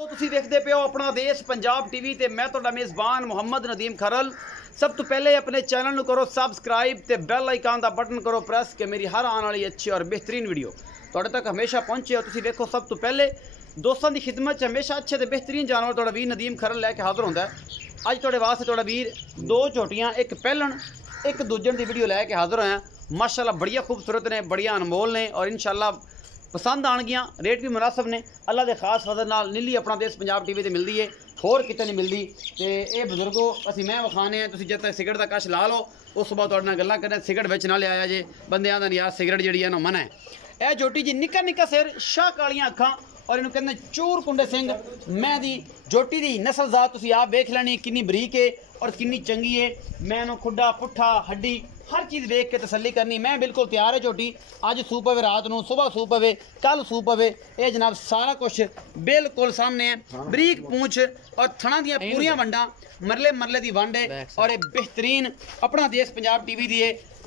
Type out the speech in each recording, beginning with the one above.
तो तुसी देखते पे हो अपना देश पंजाब टीवी ते मैं तुहाडा मेज़बान मुहम्मद नदीम खरल। सब तो पहले अपने चैनल नू करो सबसक्राइब ते बैल आइकन दा बटन करो प्रेस कि मेरी हर आने वाली अच्छी और बेहतरीन वीडियो तुहाडे तक हमेशा पहुंचे। और तुसी देखो सब तो पहले दोस्तों की खिदमत च हमेशा अच्छे ते बेहतरीन जानवर तुहाडा वीर नदीम खरल लैके हाजिर होंदा है। अज तुहाडे वास्ते तुहाडा वीर दो झोटियां एक पहलन एक दूजन की वीडियो लैके हाजिर होया। माशाअल्लाह बड़िया खूबसूरत ने, बड़िया अनमोल ने और इंशाअल्लाह पसंद आनगियां। रेट भी मुनासिब ने। अल्लाह के खास फजल नाल नीली अपना देश पंजाब टीवी ते मिलती है, होर किते नहीं मिलती। तो ये बजुर्गो असीं मैं विखाने हैं, तुसीं जब तक सिगरट का कश ला लो उस तो बाद तुहाडे नाल गल्लां करने। सिगरट विच ना लिया जे, बंदे आंदे यार सिगरट जिहड़ी है ना मना है। यह जोटी जी निक्का निक्का सिर, शाह कालियां अखां और इन्हूं कहंदे चूर कुंडे सिंह। मैं दी जोटी दी नस्ल जात तुसीं आप वेख लैनी किन्नी बरीक है और किन्नी चंगी है। मैं इन्हूं खुड्डा पुट्ठा हड्डी हर चीज़ देख के तसल्ली करनी। मैं बिल्कुल तैयार है झोटी। अज सू पवे, रात को सुबह सू पवे, कल सू पवे। ये जनाब सारा कुछ बिल्कुल सामने है। बरीक पूंछ और थणा दियां पूरियां वंडा, मरले मरले दी वंड है और एक बेहतरीन अपना देश पंजाब टीवी दी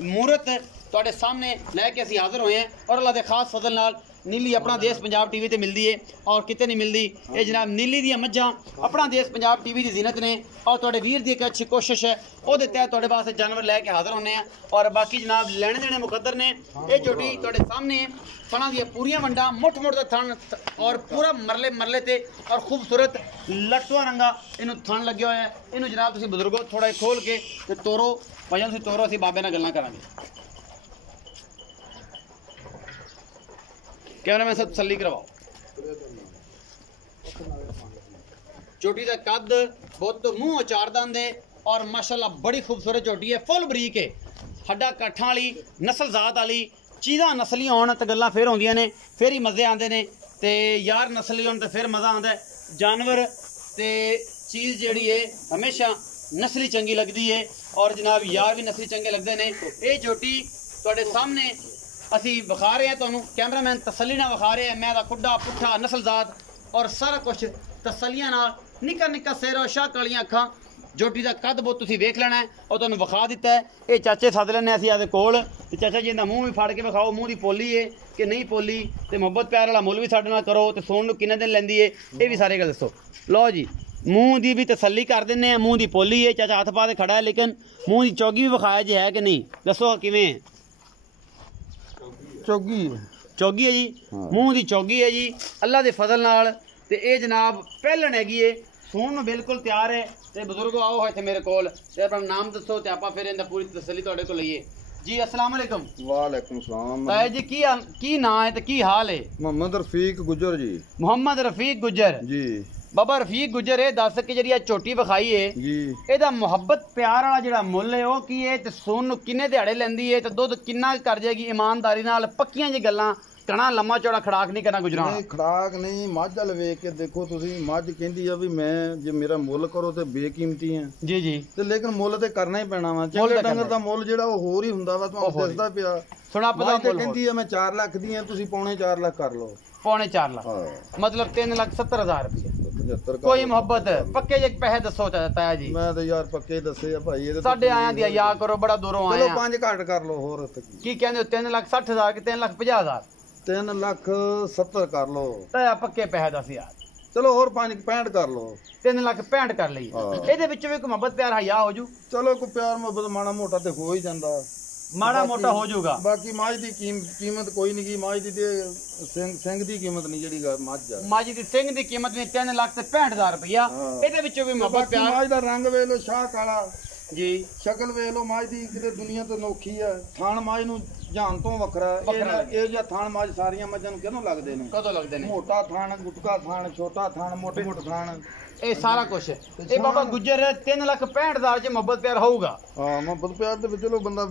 मूरत तुहाडे सामने लैके असीं हाज़र होए हैं। और अल्लाह के खास फजल नाल नीली अपना देश पंजाब टीवी ते मिलती है और किते नहीं मिलती। ये जनाब नीली दियां मज्जां अपना देश पंजाब टीवी की जीनत ने और तुहाडे वीर दी एक अच्छी कोशिश है वो तहत तुहाडे वास्ते जानवर लैके हाज़र होने हैं। और बाकी जनाब लैने देने मुकद्दर ने। ये झोटी तुहाडे सामने है, थणा दियां पूरियां वंडा, मुठ मुठ दा थण और पूरा मरले मरले ते और खूबसूरत लट्टुआ रंगा इनू थण लग्या होया है। इनू जनाब तुसीं बजुर्गो थोड़ा खोल के ते तोरो, भाईजान तुसीं तोरो, असीं बाबे नाल गल्लां करांगे। कैमरा मैन सब तसल्ली करवाओ। चोटी का कद बहुत मुँह चार दंद है और माशाल्लाह बड़ी खूबसूरत चोटी है, फुल बरीक है। हड्डा काठा वाली नस्ल जात वाली चीज़ां नस्लियां होन तो गल्लां फिर होंदियां ने, फिर ही मज़े आते हैं। तो यार नस्ली होन तो फिर मज़ा आता है। जानवर तो चीज़ जिहड़ी है हमेशा नस्ली चंगी लगती है और जनाब यार भी नस्ली चंगे लगते हैं। ये चोटी तुहाडे सामने असी विखा रहे हैं, तुहानू कैमरामैन तसल्ली नाल विखा रहे हैं। मैं दा खुड्डा पुट्ठा नस्ल जात और सारा कुछ तसल्लियां नाल, निक्का निक्का सिर और शाह कालियां अखां। जोटी का कद बहुत तुसीं वेख लेना है और तुहानू विखा दिता है। ये चाचे सद लैने असीं आदे कोल ते चाचा जी दा मूँह भी फाड़ के विखाओ, मूँह की पोली है कि नहीं पोली, तो मुहब्बत प्यार वाला मुल भी साडे नाल करो। तो सोन नू किन्ने दिन लैंदी है ये भी सारे गल दसो। लो जी मूँह की भी तसल्ली कर देने हैं। मूँह की पोली है, चाचा हथ पा के खड़ा है, लेकिन मूँह की चौगी भी विखाया जी है कि नहीं, दसो किवें है? चौगी चौगी है जी, मूँह की चौगी है जी अल्लाह के फजल नाल। ते ये जनाब पहलन हैगी है, सून में बिल्कुल तैयार है। तो बुजुर्गो आओ इत्थे मेरे कोल ते अपना नाम दसो ते आपां फिर इहदा पूरी तसल्ली तुहाडे कोल लईए जी। अस्सलाम वालेकुम। वालेकुम सलाम। ताया जी की नाम है ते की हाल है? मोहम्मद रफीक गुजर जी। मोहम्मद रफीक गुजर जी। बाबा रफीक गुजर है, दस के जी झोटी विखाई है जी, ਇਹਦਾ ਮੁਹੱਬਤ प्यार वाला ਜਿਹੜਾ ਮੁੱਲ ਹੈ ਉਹ ਕੀ ਹੈ ਤੇ ਸੂਨ ਨੂੰ ਕਿੰਨੇ ਦਿਹਾੜੇ ਲੈਂਦੀ ਹੈ ਤੇ ਦੁੱਧ ਕਿੰਨਾ ਕਰ ਜਾਏਗੀ? ਇਮਾਨਦਾਰੀ ਨਾਲ ਪੱਕੀਆਂ ਜੀ ਗੱਲਾਂ, ਕਣਾ ਲੰਮਾ ਚੌੜਾ ਖੜਾਕ ਨਹੀਂ ਕਰਨਾ ਗੁਜਰਾਣਾ। ਨਹੀਂ ਖੜਾਕ ਨਹੀਂ, ਮੱਝ ਵੱਲ ਵੇਖ ਕੇ ਦੇਖੋ ਤੁਸੀਂ। ਮੱਝ ਕਹਿੰਦੀ ਆ ਵੀ ਮੈਂ ਜੇ ਮੇਰਾ ਮੁੱਲ ਕਰੋ ਤੇ ਬੇਕੀਮਤੀ ਆ ਜੀ ਜੀ, ਤੇ ਲੇਕਿਨ ਮੁੱਲ ਤੇ ਕਰਨਾ ਹੀ ਪੈਣਾ ਵਾ। ਚੰਗੇ ਡੰਗਰ ਦਾ ਮੁੱਲ ਜਿਹੜਾ ਉਹ ਹੋਰ ਹੀ ਹੁੰਦਾ ਵਾ, ਤੁਹਾਨੂੰ ਦਿਸਦਾ ਪਿਆ। ਸੁਣਾ ਪਤਾ ਤੇ ਕਹਿੰਦੀ ਆ ਮੈਂ 4 ਲੱਖ ਦੀ ਆ, ਤੁਸੀਂ ਪੌਣੇ 4 ਲੱਖ ਕਰ ਲਓ। पौने 4 लाख मतलब 3,70,000 रुपया। कोई मोहब्बत पक्के जे पैसे दसो ताया जी। मैं तो यार पक्के दसे आ भाई। ये साडे आया दिया या करो, बड़ा दूरों आए। चलो 5 घट कर लो होर की कहंदे हो? 3,60,000 कि 3,50,000? 3,70,000 कर लो ताया पक्के पैसे दस यार। चलो होर 5,65,000 कर लो। 3,65,000 कर ਲਈ। ਇਹਦੇ ਵਿੱਚ ਵੀ ਕੋਈ ਮੁਹੱਬਤ ਪਿਆਰ ਹਯਾ ਹੋ ਜੂ? चलो कोई प्यार मोहब्बत माड़ा मोटा ते हो ही जांदा, ਮਾੜਾ ਮੋਟਾ ਹੋ ਜਾਊਗਾ। ਬਾਕੀ ਮੱਝ ਦੀ ਕੀਮਤ ਕੋਈ ਨਹੀਂ ਗੀ। ਮੱਝ ਦੀ ਤੇ ਸਿੰਘ ਦੀ ਕੀਮਤ ਨਹੀਂ ਜਿਹੜੀ ਮੱਝ ਆ। ਮੱਝ ਦੀ ਸਿੰਘ ਦੀ ਕੀਮਤ ਵੀ 3,65,000 ਰੁਪਇਆ। ਇਹਦੇ ਵਿੱਚੋਂ ਵੀ ਮੁਹੱਬਤ ਪਿਆਰ। ਮੱਝ ਦਾ ਰੰਗ ਵੇਖ ਲੋ, ਸ਼ਾਹ ਕਾਲਾ ਜੀ, ਸ਼ਕਲ ਵੇਖ ਲੋ ਮੱਝ ਦੀ, ਕਿਤੇ ਦੁਨੀਆ ਤੋਂ ਨੋਖੀ ਆ। ਥਣ ਮੱਝ ਨੂੰ ਜਾਨ ਤੋਂ ਵੱਖਰਾ। ਇਹ ਜਿਹਾ ਥਣ ਮੱਝ ਸਾਰੀਆਂ ਮੱਝਾਂ ਨੂੰ ਕਿਹਨੂੰ ਲੱਗਦੇ ਨੇ? ਕਦੋਂ ਲੱਗਦੇ ਨੇ? ਮੋਟਾ ਥਣ, ਗੁਟਕਾ ਥਣ, ਛੋਟਾ ਥਣ, ਮੋਟੇ ਮੋਟੇ ਥਣ, ਇਹ ਸਾਰਾ ਕੁਝ। ਇਹ ਬਾਬਾ ਗੁੱਜਰ 3,65,000 ਚ ਮੁਹੱਬਤ ਪਿਆਰ ਹੋਊਗਾ। ਹਾਂ ਮੁਹੱਬਤ ਪਿਆਰ ਤੇ ਚਲੋ ਬੰਦਾ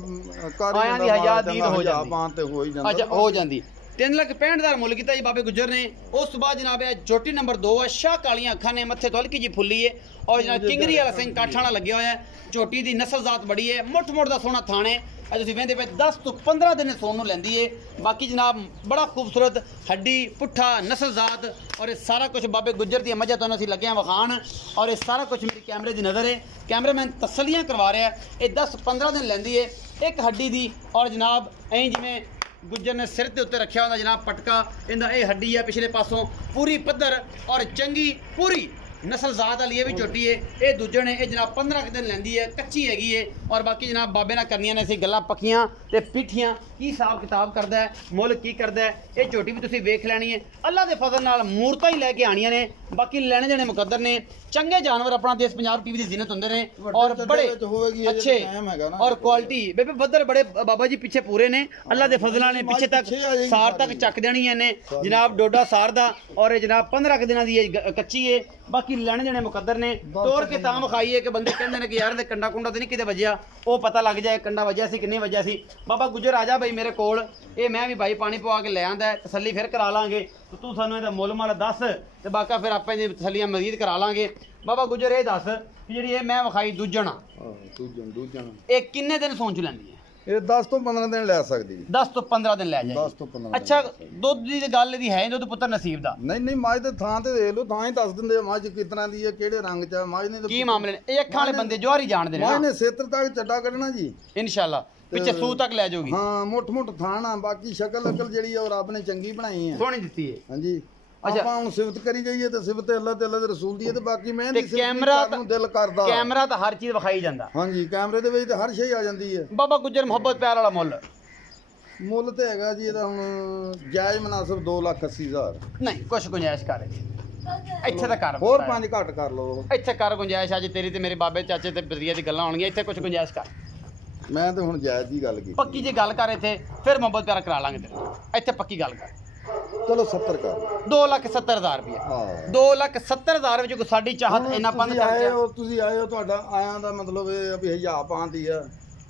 ਕਰ ਆਇਆਂ ਦੀ ਹਯਾ ਦੀਦ ਹੋ ਜਾਂਦੀ। ਤੇ ਹੋ ਹੀ ਜਾਂਦਾ। ਅੱਛਾ ਹੋ ਜਾਂਦੀ। 3,65,000 ਮੁੱਲ ਕੀਤਾ ਜੀ ਬਾਬੇ ਗੁੱਜਰ ਨੇ। ਉਸ ਤੋਂ ਬਾਅਦ ਜਨਾਬ ਇਹ ਚੋਟੀ ਨੰਬਰ 2 ਹੈ, ਸ਼ਾਹ ਕਾਲੀਆਂ ਅੱਖਾਂ ਨੇ, ਮੱਥੇ ਤੋਂ ਹਲਕੀ ਜੀ ਫੁੱਲੀ ਹੈ और जनाब चिंगरी वाला सिंह काठा लगे हुआ है। झोटी की नस्ल जात बड़ी है, मुठ मुठ का सोहना थान है। तुसीं वेंदे पे 10 तो 15 दिन सोन नूं लैंदी है। बाकी जनाब बड़ा खूबसूरत हड्डी पुट्ठा नस्ल जात और ये सारा कुछ बाबे गुज्जर दी मजा तुहानूं असीं लगे हैं विखाण। और ये सारा कुछ मेरी कैमरे की नज़र है, कैमरामैन तसलियां करवा रहा है। ये 10-15 दिन लैंदी है एक हड्डी दी। और जनाब ऐं जिवें गुज्जर ने सिर के उत्ते रखा होंदा जनाब पटका, इंदा ये हड्डी है पिछले पासों पूरी पद्धर और चंगी पूरी नस्ल जात वाली ये भी झोटी है। ये दूजे ने ये जनाब 15 दिन लैंदी है, कच्ची हैगी है। और बाकी जनाब बाबे ना करनियां ने सी गल्लां पक्कियां ते पिठियां की हिसाब किताब करदा है, मुल की करदा है, ये झोटी भी तुसीं वेख लैनी है। अल्लाह दे फजल नाल मूरतां ही लैके आनियां ने, बाकी लेने देने मुकद्दर ने। चंगे जानवर अपना देश पंजाब टीवी दी जिन्नत हुंदे ने और बड़े अच्छे और क्वालिटी बेबे बदर बड़े बाबा जी पीछे पूरे ने। अल्लाह दे फजल नाल ने पीछे तक सार तक चक देनी है ने जनाब डोडा सार दा। और जनाब 15 दिनां दी कच्ची है, बाकी लेने देने मुकद्दर ने। तोड़ के तां विखाई है कि बंदे कहंदे ने कि यार दे कंडा कुंडा ते नहीं किते वजया, वो पता लग जाए कंडा वजया सी कि नहीं वजया सी। बाबा गुजर आ जा भाई मेरे कोल, ये मैं भी भाई पानी पवा के ले आंदा है, तसल्ली फिर करा लांगे। तो तू सानू इहदा मुल माल दस ते बाका फिर आपां दी तसल्लियां मजीद करा लांगे। बाबा गुजर ये दस कि जिहड़ी ये मैं विखाई दूजण ये किन्ने दिन सोच लैंदी है? ਇਹ 10 ਤੋਂ 15 ਦਿਨ ਲੈ ਸਕਦੀ ਹੈ। 10 ਤੋਂ 15 दिन लै जाए। 10 ਤੋਂ 15 अच्छा ਦੁੱਧ ਦੀ ਗੱਲ ਦੀ ਹੈ ਦੁੱਧ ਪੁੱਤਰ ਨਸੀਬ ਦਾ? ਨਹੀਂ ਨਹੀਂ ਮੱਝ ਦੇ ਥਾਂ ਤੇ ਦੇਖ ਲਓ, ਥਾਂ ਹੀ ਦੱਸ ਦਿੰਦੇ ਆ ਮੱਝ ਕਿਸ ਤਰ੍ਹਾਂ ਦੀ ਹੈ, ਕਿਹੜੇ ਰੰਗ ਚ ਹੈ ਮੱਝ ਨੇ। ਕੀ ਮਾਮਲੇ ਨੇ ਇਹ ਅੱਖਾਂ ਵਾਲੇ ਬੰਦੇ ਜਵਾਰੀ ਜਾਣਦੇ ਨੇ ਮੱਝ ਨਾ ਨੇ ਸੇਤਰ ਤੱਕ ਚੱਡਾ ਕੱਢਣਾ ਜੀ ਇਨਸ਼ਾਅੱਲਾ, ਪਿੱਛੇ ਸੂ ਤੱਕ ਲੈ ਜਾਊਗੀ। ਹਾਂ ਮੁੱਠ ਮੁੱਠ ਥਾਣ ਆ, ਬਾਕੀ ਸ਼ਕਲ ਅਕਲ ਜਿਹੜੀ ਆ ਉਹ ਰੱਬ ਨੇ ਚੰਗੀ ਬਣਾਈ ਹੈ, ਸੋਹਣੀ ਦਿੱਤੀ ਹੈ। ਹਾਂਜੀ ਆਪਾਂ ਹੁਣ ਸਿਫਤ ਕਰੀ ਜਾਈਏ ਤੇ ਸਿਫਤ ਅੱਲਾਹ ਤੇ ਅੱਲਾਹ ਦੇ ਰਸੂਲ ਦੀ ਹੈ, ਤੇ ਬਾਕੀ ਮੈਂ ਤੇ ਕੈਮਰਾ ਨੂੰ ਦਿਲ ਕਰਦਾ, ਕੈਮਰਾ ਤਾਂ ਹਰ ਚੀਜ਼ ਵਿਖਾਈ ਜਾਂਦਾ। ਹਾਂਜੀ ਕੈਮਰੇ ਦੇ ਵਿੱਚ ਤੇ ਹਰ ਸ਼ੈ ਆ ਜਾਂਦੀ ਹੈ। ਬਾਬਾ ਗੁੱਜਰ ਮੁਹੱਬਤ ਪਿਆਰ ਵਾਲਾ ਮੁੱਲ ਤੇ ਹੈਗਾ ਜੀ ਇਹਦਾ ਹੁਣ ਜਾਇਜ਼ ਮੁਨਾਸਬ 2,80,000। ਨਹੀਂ ਕੁਛ ਗੁੰਜਾਇਸ਼ ਕਰ ਇੱਥੇ ਤਾਂ ਕਰ, ਹੋਰ 5 ਘੱਟ ਕਰ ਲਓ, ਇੱਥੇ ਕਰ ਗੁੰਜਾਇਸ਼। ਅੱਜ ਤੇਰੀ ਤੇ ਮੇਰੇ ਬਾਬੇ ਚਾਚੇ ਤੇ ਬਜ਼ਰੀਆ ਦੀ ਗੱਲਾਂ ਹੋਣਗੀਆਂ, ਇੱਥੇ ਕੁਛ ਗੁੰਜਾਇਸ਼ ਕਰ। ਮੈਂ ਤੇ ਹੁਣ ਜਾਇਜ਼ ਦੀ ਗੱਲ ਕੀਤੀ, ਪੱਕੀ ਜੇ ਗੱਲ ਕਰ ਇੱਥੇ ਫਿਰ ਮੁਹੱਬਤ ਪਿਆਰ ਕਰਾ ਲਾਂਗੇ ਤੇਰੇ, ਇੱਥੇ ਪੱਕੀ ਗੱਲ ਕਰ। ਚਲੋ 70 ਕਰ, 2,70,000 ਰੁਪਏ। ਹਾਂ 2,70,000 ਵਿੱਚ ਕੋਈ ਸਾਡੀ ਚਾਹਤ ਇੰਨਾ ਪੰਦ ਕਰਕੇ ਤੁਸੀਂ ਆਏ ਹੋ, ਤੁਹਾਡਾ ਆਇਆਂ ਦਾ ਮਤਲਬ ਇਹ ਆ ਵੀ ਹਜ਼ਾਰ ਪਾਉਂਦੀ ਆ,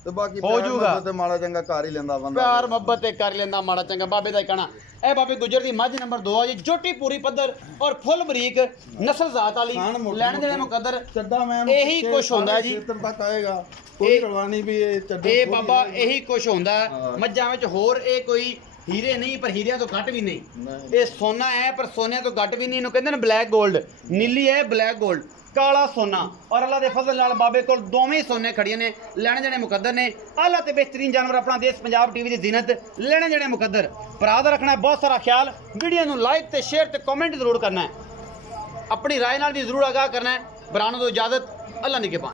ਤੇ ਬਾਕੀ ਹੋ ਜਾਊਗਾ ਤੇ ਮਾੜਾ ਚੰਗਾ ਕਰ ਹੀ ਲੈਂਦਾ ਬੰਦਾ, ਪਿਆਰ ਮੁਹੱਬਤ ਤੇ ਕਰ ਲੈਂਦਾ ਮਾੜਾ ਚੰਗਾ। ਬਾਬੇ ਦਾ ਕਹਿਣਾ ਇਹ ਬਾਬੇ ਗੁਜਰ ਦੀ ਮੱਝ ਨੰਬਰ 2 ਆ ਜੀ, ਜੋਟੀ ਪੂਰੀ ਪੱਧਰ ਔਰ ਫੁੱਲ ਬਰੀਕ ਨਸਲ ਜ਼ਾਤ ਵਾਲੀ, ਲੈਣ ਦੇਣੇ ਮੁਕੱਦਰ ਚੱਡਾ ਮੈਂ ਇਹੀ ਕੁਛ ਹੁੰਦਾ ਜੀ। ਖੇਤਰ ਤੱਕ ਆਏਗਾ, ਕੋਈ ਰਲਵਾਨੀ ਵੀ ਇਹ ਚੱਡੇ ਇਹ ਬਾਬਾ ਇਹੀ ਕੁਛ ਹੁੰਦਾ ਮੱਝਾਂ ਵਿੱਚ। ਹੋਰ ਇਹ ਕੋਈ ਹੀਰੇ ਨਹੀਂ ਪਰ ਹੀਰਿਆਂ ਤੋਂ ਘੱਟ ਵੀ ਨਹੀਂ, ਇਹ ਸੋਨਾ ਹੈ ਪਰ ਸੋਨਿਆਂ ਤੋਂ ਘੱਟ ਵੀ ਨਹੀਂ। ਇਹਨੂੰ ਕਹਿੰਦੇ ਨੇ ਬਲੈਕ ਗੋਲਡ, ਨੀਲੀ ਹੈ ਬਲੈਕ ਗੋਲਡ, ਕਾਲਾ सोना। और अल्लाह के फजल नाल बाबे को दोवें सोने खड़िया ने, लेने देने मुकद्दर ने। आला ते बेहतरीन जानवर अपना देश पंजाब टीवी की जीनत, लेने देने मुकद्दर। भरा दा रखना है बहुत सारा ख्याल, वीडियो नूं लाइक ते शेयर ते कमेंट जरूर करना है, अपनी राय नाल भी जरूर आगाह करना है। भरा नूं दो इजाजत, अल्लाह निगहबान।